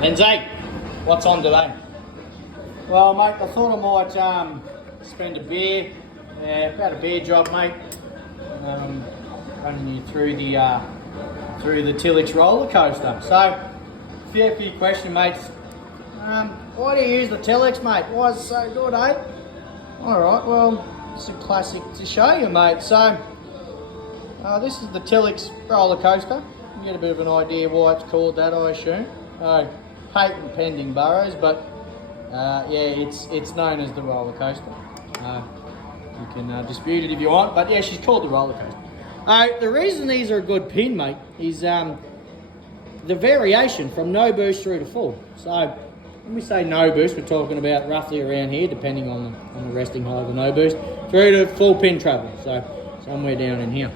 Lindsay, what's on today? Well, mate, I thought I might spend a beer, about a beer job, mate. Running you through the Tillix roller coaster. So, a few questions, mates. Why do you use the Tillix, mate? Why is it so good, eh? All right, well, it's a classic to show you, mate. So, this is the Tillix roller coaster. You get a bit of an idea why it's called that, I assume. Patent pending, Burrows, but yeah, it's known as the roller coaster. You can dispute it if you want, but yeah, she's called the roller coaster. The reason these are a good pin, mate, is the variation from no boost through to full. So when we say no boost, we're talking about roughly around here, depending on the resting height of the no boost, through to full pin travel. So somewhere down in here.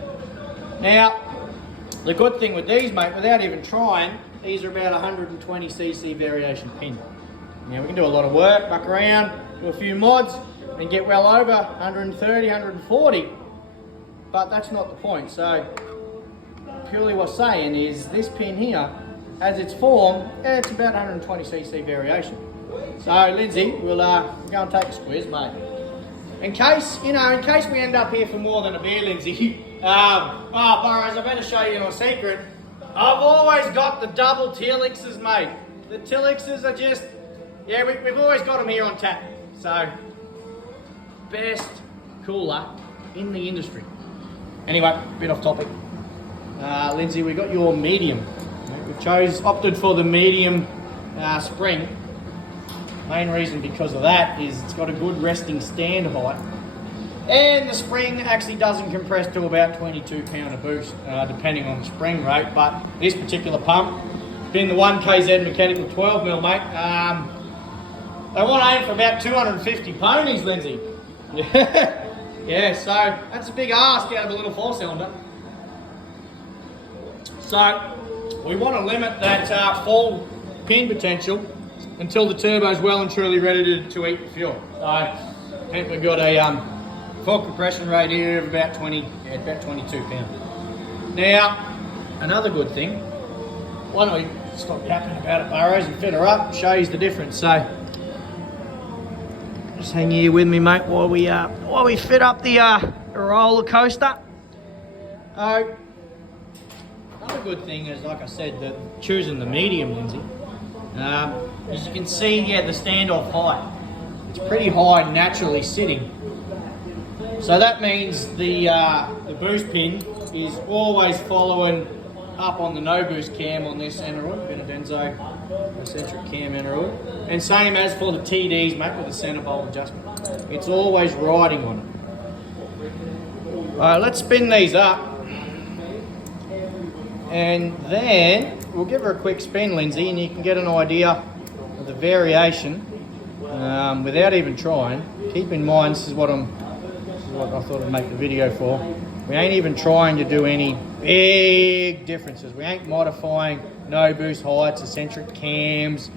Now, the good thing with these, mate, without even trying, these are about 120cc variation pin. Now we can do a lot of work, muck around, do a few mods, and get well over 130, 140. But that's not the point. So purely what's saying is this pin here, as it's formed, it's about 120cc variation. So Lindsay, we'll go and take a squeeze, mate. In case we end up here for more than a beer, Lindsay, Burrows, I better show you a secret. I've always got the double Tillixes, mate. The Tillixes are just, yeah, we've always got them here on tap. So, best cooler in the industry. Anyway, bit off topic. Lindsay, we got your medium. We've opted for the medium spring. Main reason because of that is it's got a good resting stand height. And the spring actually doesn't compress to about 22 pound a boost, depending on the spring rate. But this particular pump, being the 1KZ mechanical 12mm, mate, they want to aim for about 250 ponies, Lindsay. Yeah, so that's a big ask out of a little 4-cylinder. So we want to limit that full pin potential until the turbo is well and truly ready to eat the fuel. So I think we've got a full compression rate here of about 22 pounds. Now, another good thing, why don't we stop yapping about it, Burrows, and fit her up, show you the difference. So, just hang here with me, mate, while we fit up the roller coaster. Another good thing is, like I said, that choosing the medium, Lindsay. As you can see, yeah, the standoff height, it's pretty high naturally sitting. So that means the boost pin is always following up on the no boost cam on this Eneroid, been a Denso eccentric cam Eneroid. And same as for the TDs, mate, with the center bolt adjustment. It's always riding on it. Alright, let's spin these up. And then we'll give her a quick spin, Lindsay, and you can get an idea of the variation without even trying. Keep in mind, this is what I thought I'd make the video for. We ain't even trying to do any big differences. We ain't modifying no boost heights, eccentric cams,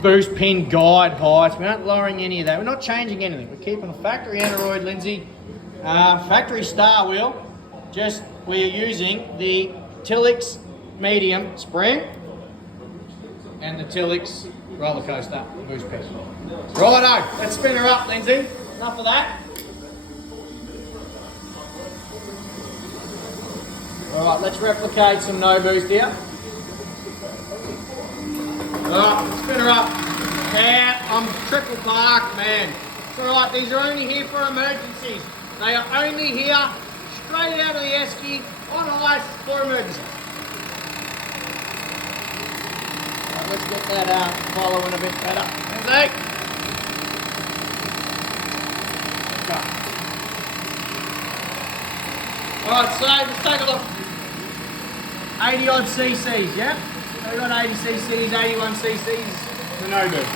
boost pin guide heights. We're not lowering any of that. We're not changing anything. We're keeping the factory Eneroid, Lindsay. Factory star wheel. Just we're using the Tillix medium spring and the Tillix roller coaster boost pin. Righto, let's spin her up, Lindsay. Enough of that. Alright, let's replicate some no boost here. Alright, spin her up. Yeah, I'm triple parked, man. It's alright, these are only here for emergencies. They are only here straight out of the esky on ice for emergencies. Alright, let's get that following a bit better. Lindsay. Alright, so let's take a look. 80 odd cc's, yeah? So we've got 80 cc's, 81 cc's, the no boost.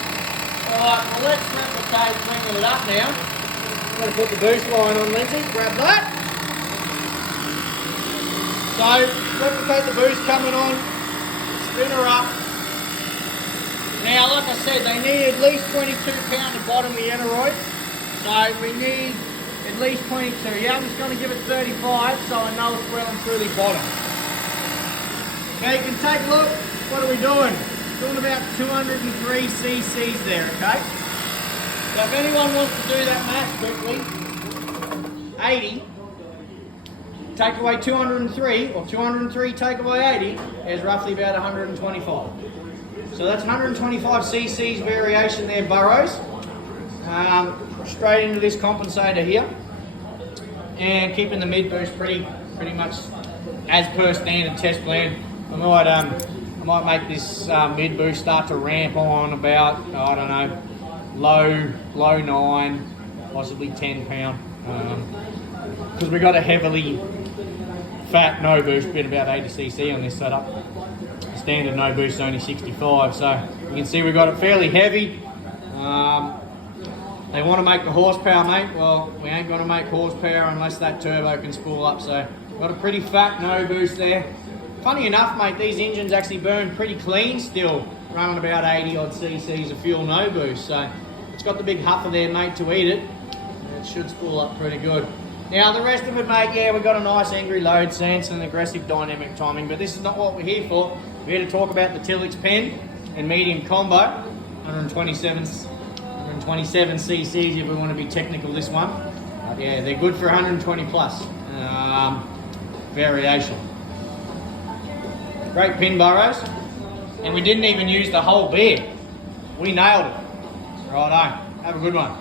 Alright, well let's replicate bringing it up now. I'm going to put the boost line on, Lindsay, grab that. So, replicate the boost coming on, spin her up. Now, like I said, they need at least 22 pound to bottom the Eneroid. So we need at least 22. Yeah, I'm just going to give it 35 so I know it's well and truly bottom. Okay, you can take a look. What are we doing? Doing about 203 cc's there, okay? So if anyone wants to do that math quickly, 80, take away 203, or 203 take away 80, is roughly about 125. So that's 125 cc's variation there, burrows. Straight into this compensator here. And keeping the mid boost pretty much as per standard test plan. I might make this mid boost start to ramp on about, I don't know, low 9, possibly 10 pound. Because we got a heavily fat no boost bit, about 80 cc on this setup. Standard no boost is only 65, so you can see we got it fairly heavy. They want to make the horsepower, mate. Well, we ain't going to make horsepower unless that turbo can spool up. So got a pretty fat no boost there. Funny enough, mate, these engines actually burn pretty clean still, running about 80 odd cc's of fuel no boost. So it's got the big huffer there, mate, to eat it. It should spool up pretty good. Now the rest of it, mate, yeah, we've got a nice angry load sense and aggressive dynamic timing, but this is not what we're here for. We're here to talk about the Tillix pen and medium combo, 127 cc's if we want to be technical this one. But yeah, they're good for 120 plus variation. Great pin burrows, and we didn't even use the whole bear. We nailed it. Righto, have a good one.